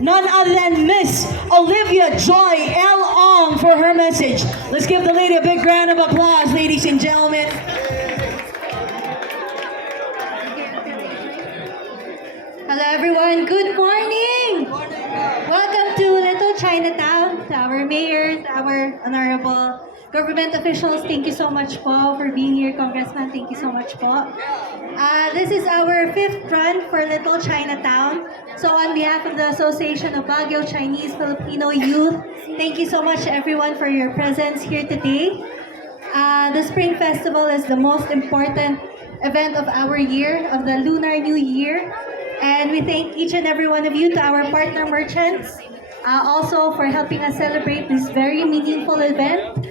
none other than Miss Olivia Joy L. Ong for her message. Let's give the lady a big round of applause, ladies and gentlemen. Hello everyone, good morning! Welcome to Little Chinatown, to our mayor, to our honorable government officials. Thank you so much po for being here, Congressman. Thank you so much po. This is our 5th run for Little Chinatown. So on behalf of the Association of Baguio Chinese Filipino Youth, thank you so much everyone for your presence here today. The Spring Festival is the most important event of our year, of the Lunar New Year. And we thank each and every one of you, to our partner merchants, also for helping us celebrate this very meaningful event.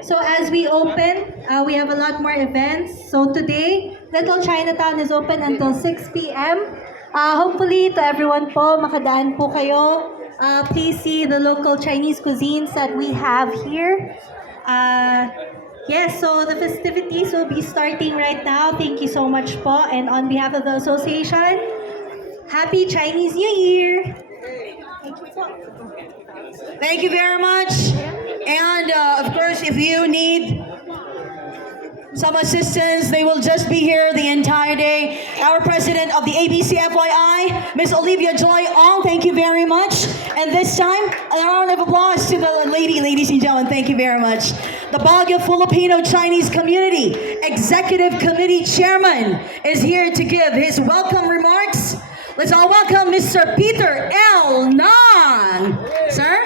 So as we open, we have a lot more events. So today, Little Chinatown is open until 6 p.m. Hopefully, to everyone po, makadaan po kayo. Please see the local Chinese cuisines that we have here. Yes, so the festivities will be starting right now. Thank you so much po. And on behalf of the association, Happy Chinese New Year! Thank you very much. And of course, if you need some assistance, they will just be here the entire day. Our president of the ABC FYI, Miss Olivia Joy Ong, thank you very much. And this time, a round of applause to the ladies and gentlemen, thank you very much. The Baguio Filipino Chinese Community Executive Committee Chairman is here to give his welcome remarks. Let's all welcome Mr. Peter L. Nan. Sir?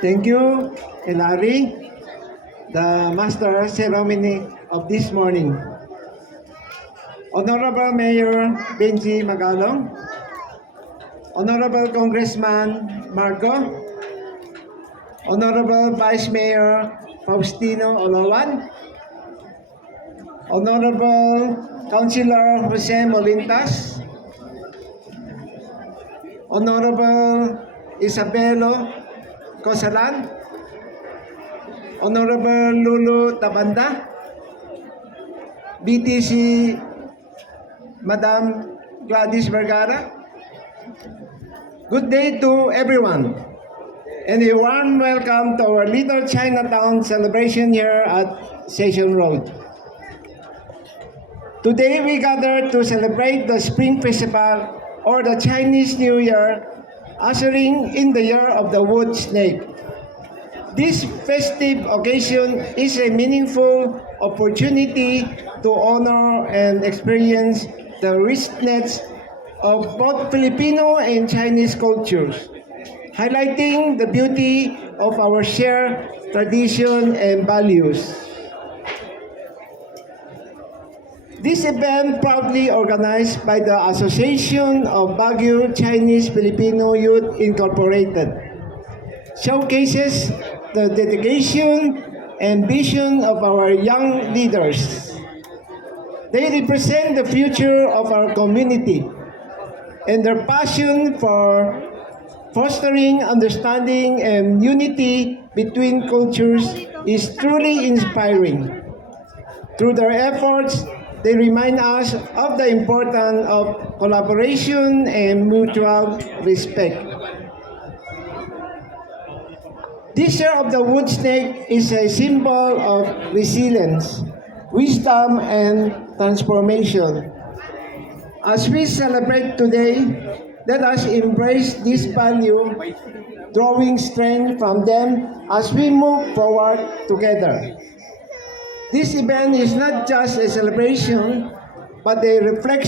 Thank you, Elari, the master ceremony of this morning. Honorable Mayor Benji Magalong, Honorable Congressman Marco, Honorable Vice Mayor Faustino Olawan, Honorable Councilor Jose Molintas, Honorable Isabelo Cosalan, Honorable Lulu Tabanda, BTC Madam Gladys Vergara. Good day to everyone, and a warm welcome to our Little Chinatown celebration here at Station Road. Today we gather to celebrate the Spring Festival, or the Chinese New Year, ushering in the Year of the Wood Snake. This festive occasion is a meaningful opportunity to honor and experience the richness of both Filipino and Chinese cultures, highlighting the beauty of our shared tradition and values. This event, proudly organized by the Association of Baguio Chinese Filipino Youth Incorporated, showcases the dedication and vision of our young leaders. They represent the future of our community, and their passion for fostering understanding and unity between cultures is truly inspiring. Through their efforts, they remind us of the importance of collaboration and mutual respect. This Year of the Wood Snake is a symbol of resilience, wisdom, and transformation. As we celebrate today, let us embrace this value, drawing strength from them as we move forward together. This event is not just a celebration, but a reflection